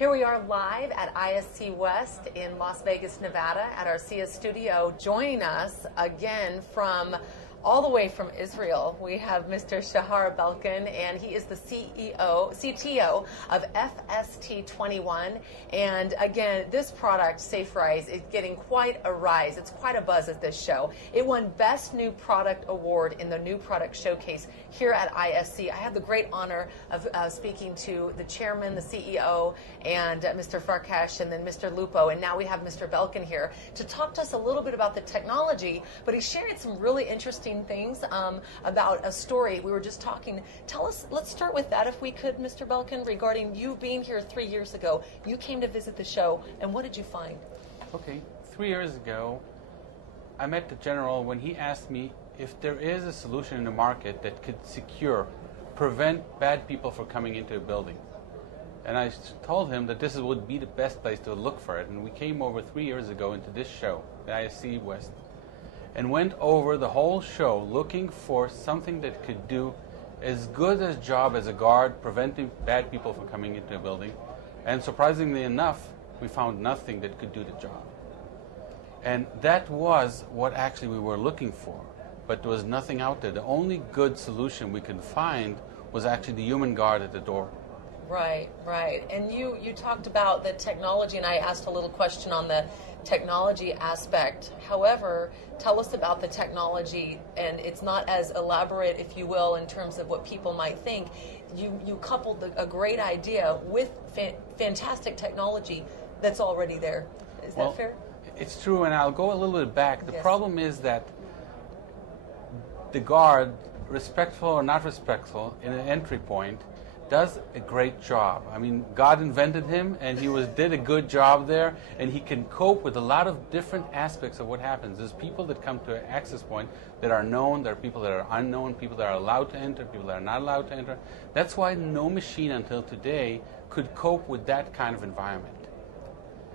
Here we are live at ISC West in Las Vegas, Nevada at our CS studio. Joining us again from all the way from Israel, we have Mr. Shahar Belkin, and he is the CTO of FST21. And again, this product, Safe Rise, is getting quite a rise. It's quite a buzz at this show. It won Best New Product Award in the New Product Showcase here at ISC. I have the great honor of speaking to the chairman, the CEO, and Mr. Farkash, and then Mr. Lupo. And now we have Mr. Belkin here to talk to us a little bit about the technology, but he's sharing some really interesting things about a story. We were just talking. Tell us, let's start with that if we could, Mr. Belkin, regarding you being here 3 years ago. You came to visit the show, and what did you find? Okay, 3 years ago, I met the general when he asked me if there is a solution in the market that could prevent bad people from coming into a building. And I told him that this would be the best place to look for it. And we came over 3 years ago into this show, the ISC West, and went over the whole show looking for something that could do as good a job as a guard preventing bad people from coming into a building. And surprisingly enough, we found nothing that could do the job. And that was what actually we were looking for, but there was nothing out there. The only good solution we could find was actually the human guard at the door. Right, right. And you talked about the technology, and I asked a little question on the technology aspect. However, tell us about the technology, and it's not as elaborate, if you will, in terms of what people might think. You coupled a great idea with fantastic technology that's already there. Is that fair? It's true, and I'll go a little bit back. The Yes. problem is that the guard, respectful or not respectful, in an entry point, does a great job. I mean, God invented him, and he did a good job there, and he can cope with a lot of different aspects of what happens. There's people that come to an access point that are known, there are people that are unknown, people that are allowed to enter, people that are not allowed to enter. That's why no machine until today could cope with that kind of environment.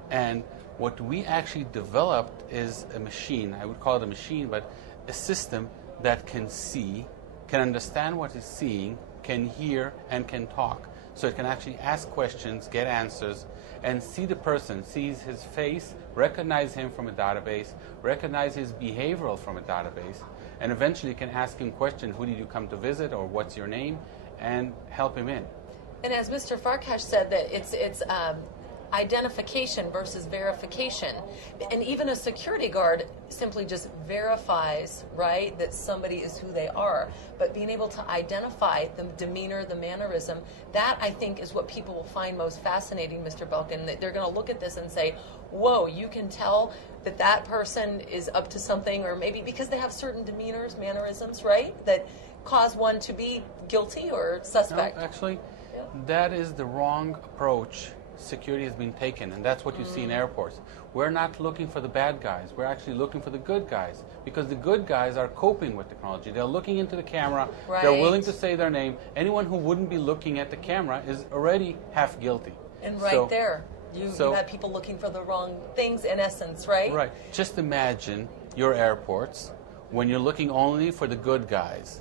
And what we actually developed is a machine, I would call it a machine, but a system that can see, can understand what it's seeing, can hear, and can talk. So it can actually ask questions, get answers, and see the person, sees his face, recognize him from a database, recognize his behavioral from a database, and eventually can ask him questions, who did you come to visit, or what's your name, and help him in. And as Mr. Farkash said, that it's identification versus verification. And even a security guard simply just verifies, right, that somebody is who they are. But being able to identify the demeanor, the mannerism, that I think is what people will find most fascinating, Mr. Belkin, that they're going to look at this and say, whoa, you can tell that that person is up to something, or maybe because they have certain demeanors, mannerisms, right, that cause one to be guilty or suspect. No, actually, that is the wrong approach security has been taken, and that's what you see in airports. We're not looking for the bad guys. We're actually looking for the good guys, because the good guys are coping with technology. They're looking into the camera. Right. They're willing to say their name. Anyone who wouldn't be looking at the camera is already half guilty. And there, you had people looking for the wrong things in essence, right? Right. Just imagine your airports when you're looking only for the good guys.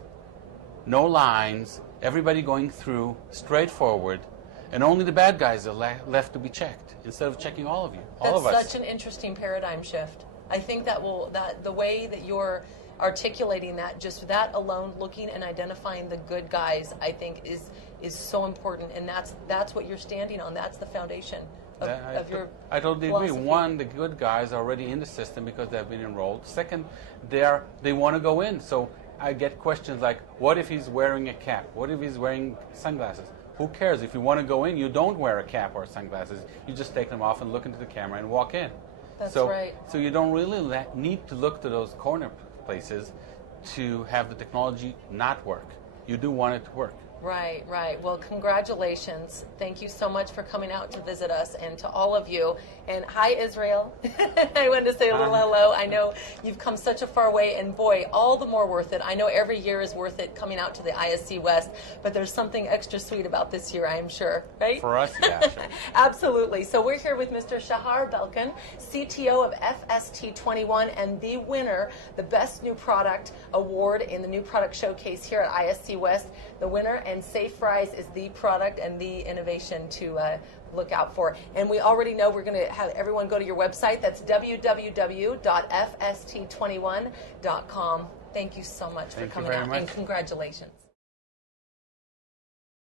No lines, everybody going through, straightforward, and only the bad guys are left to be checked, instead of checking all of you, all of us. That's such an interesting paradigm shift. I think that the way that you're articulating that, just that alone, looking and identifying the good guys, I think is so important, and that's what you're standing on. That's the foundation of your I totally philosophy. agree. One, the good guys are already in the system because they've been enrolled. Second, they want to go in. So I get questions like, what if he's wearing a cap? What if he's wearing sunglasses? Who cares? If you want to go in, you don't wear a cap or sunglasses. You just take them off and look into the camera and walk in. That's right. So you don't really need to look to those corner places to have the technology not work. You do want it to work. Right, right. Well, congratulations. Thank you so much for coming out to visit us, and to all of you. And hi, Israel. I wanted to say a little hello. I know you've come such a far way, and boy, all the more worth it. I know every year is worth it coming out to the ISC West, but there's something extra sweet about this year, I am sure, right? For us, yeah, sure. Absolutely. So we're here with Mr. Shahar Belkin, CTO of FST21, and the winner, the Best New Product Award in the New Product Showcase here at ISC West, the winner, and and Safe Fries is the product and the innovation to look out for. And we already know we're going to have everyone go to your website. That's www.fst21.com. Thank you so much for coming out, and congratulations.